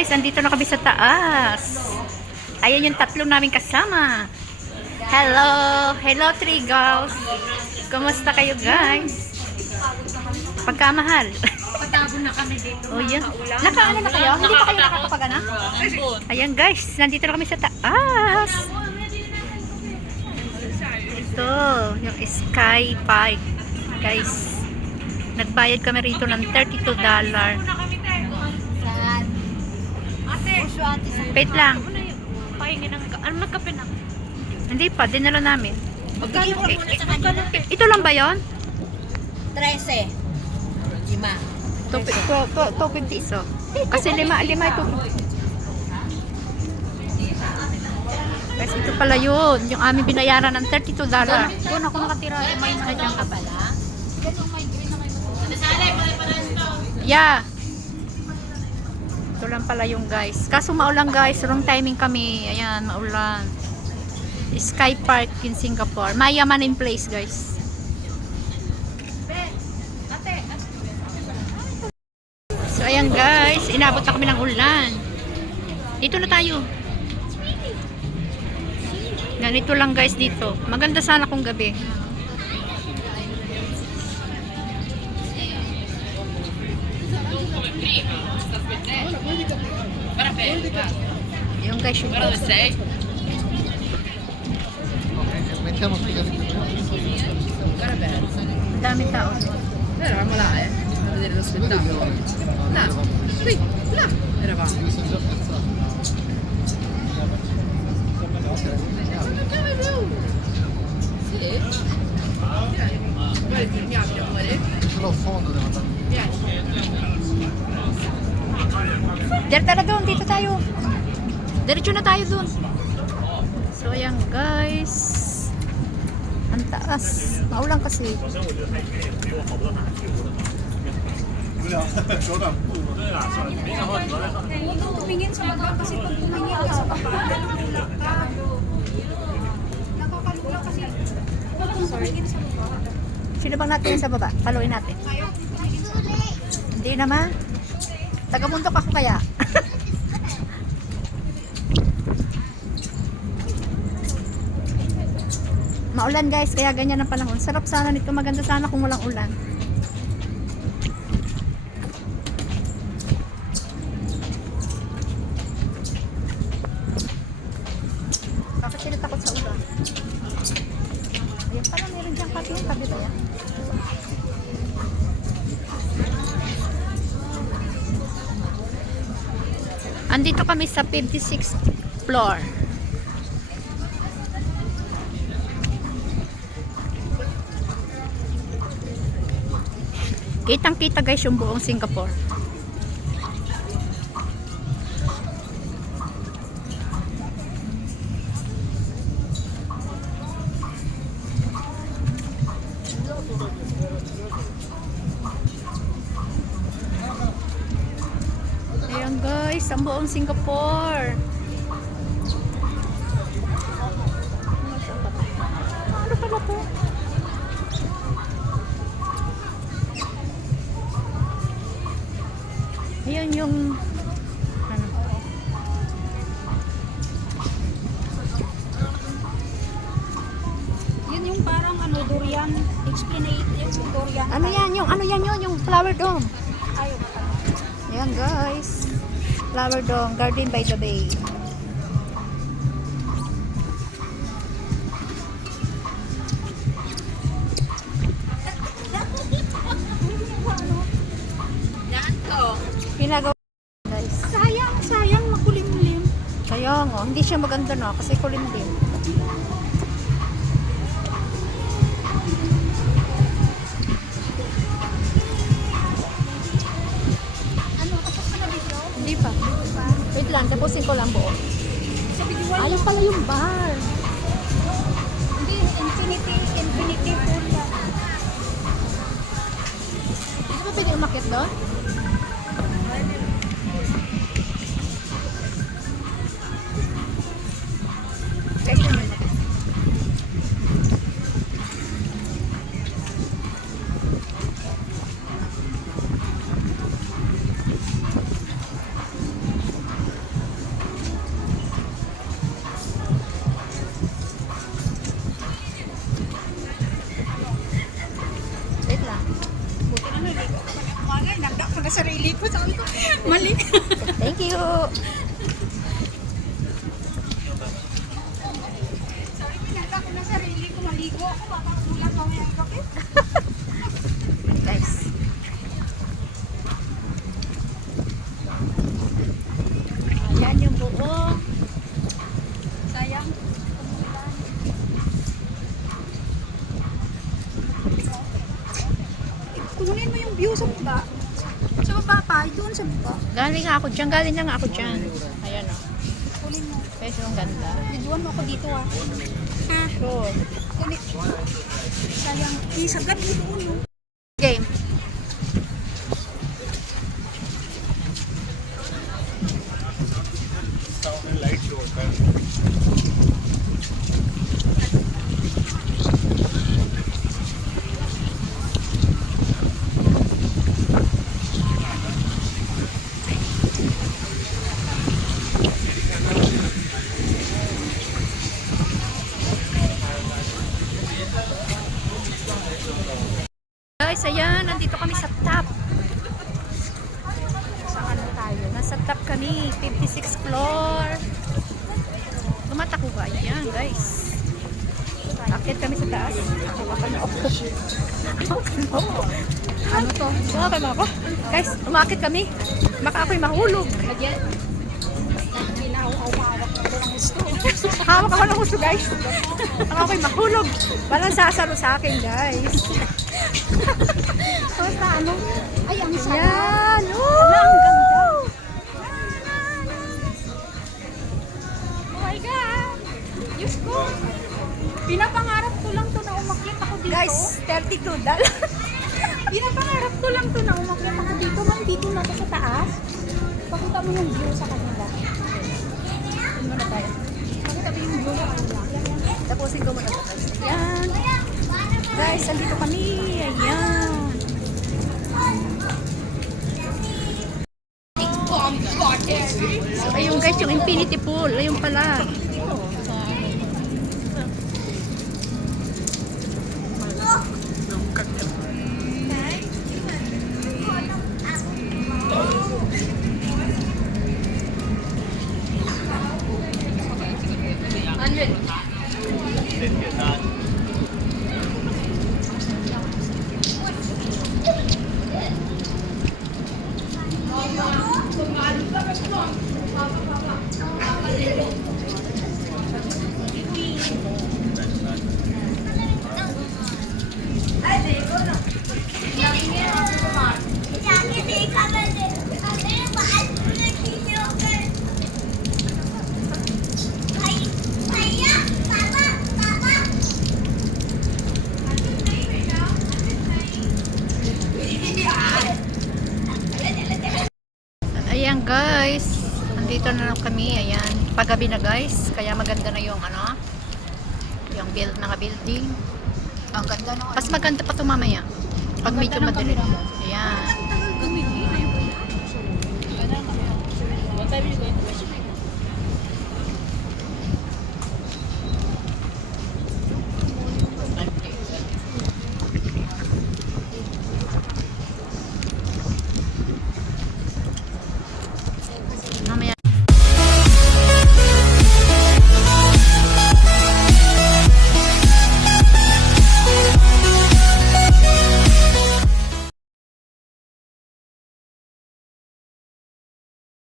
guys, andito na kami sa taas. Ayan yung tatlo namin kasama. Hello! Hello, three girls. Kumusta kayo, guys? Pagkamahal. Patabo na kami dito. Oh, yan. Nakaano na kayo? Hindi pa kayo nakakapagana? Ayan, guys. Nandito na kami sa taas. Ito, yung Sky Park. Guys, nagbayad kami rito ng $32. Saan? Ate. Puso ate sa... Wait lang. Pahingin ng... Ano nagkape na? Hindi pa, dinala namin. Magkano ka muna sa kanya? Ito lang ba yun? 13. 5. 250 iso. Kasi lima ito. Guys, ito pala yun. Yung aming binayaran ng $32. Doon ako nakatira. May nandiyan ka pala? Yeah. Ito lang pala yung guys. Kaso maulan guys. Wrong timing kami. Ayan, maulan. Sky Park in Singapore. Mayaman in place guys. So ayan guys. Inabot na kami ng ulan. Dito na tayo. Ganito lang guys dito. Maganda sana kung gabi. Yung guys yung dami tao. Eravamo là, a vedere lo spettacolo. Là, qui, là eravamo. Sì? Guarda, fermiamo, amore. Ce l'ho fondo devo andare. Diretso na doon, dito tayo. Diretso na tayo doon. So ayan guys. Ang taas. Maulan kasi. Huwag tumingin sa baba kasi pag tumingin ka sa baba, nakalula ka. Nakakalula kasi. Huwag tumingin sa baba. Sino bang natin sa baba? Paluin natin. Hindi naman. Taga-bundok ako kaya. Maulan guys, kaya ganyan ang panahon. Sarap sana nito, maganda sana kung walang ulan. Bakit sila takot sa ulan? Ayan pala, meron dyan kape. Kape ba yan? Andito kami sa 56th floor. Kitang-kita guys yung buong Singapore. Ayan guys, ang buong Singapore. Ano pala to? Ayan yung ano. Yun yung parang ano, durian. Explain yung durian. Ano yan? Yung flower dome. Ayaw ka pala. Ayan guys. Flower dome, garden by the bay. Yan to. Pinagawa guys. Sayang, makulimlim. Kaya nga, hindi siya maganda na kasi kulimlim. Ano, tapos ka na video? Hindi pa. Wait lang, tapusin ko lang buo. Sa video Ayun pala yung bar. hindi, infinity pool yan. Hindi ba pwede umakyat doon? Guys, ano? Sa sarili ko, sabi ko, mali. Thank you. Sabi ko, nagka ko na sarili ko, maligo ako, makakulang mamaya ang kape. Guys. Ayan yung buo. Sayang. Kunin mo yung view sa baba. Sa baba pa, doon sa baba. Galing nga ako dyan. Galing na nga ako dyan. Ayan o. Kunin mo. Guys, yung ganda. Videoan mo ako dito ah. Ha? Sure. Kunin. Sayang. Isagad mo doon no. Game. Guys, ayan, nandito kami sa top. Saan na tayo? Nasa top kami, 56th floor. Lumatako ba? Ayan, guys. Akit kami sa taas. Ano to? Sumakal ako. Guys, umakit kami. Baka ako'y mahulog. Hawak ako ng gusto, guys. Baka ako'y mahulog. Walang sasalo sa akin, guys. Basta ano? Ay, ang sarap. Yan! Wala, ang ganda. Oh my God! Diyos ko. Pinapangarap ko lang to na umakyat ako dito. Guys, $32. Pinapangarap ko lang to na umakyat ako dito. Man, dito na ako sa taas. Pakita mo yung view sa kanila. Ano na tayo? Pakita mo yung view sa kanila. Tapusin ko muna ito, guys. Yan! Guys, andito kami. Ayan. So, ayun guys, yung infinity pool. Ayun pala. Ayan guys, nandito na lang kami. Ayan, paggabi na guys, kaya maganda na yung ano, yung build na building. Ang ganda ng Mas maganda pa ito mamaya pag medyo madilim. Ayan. What time are you going to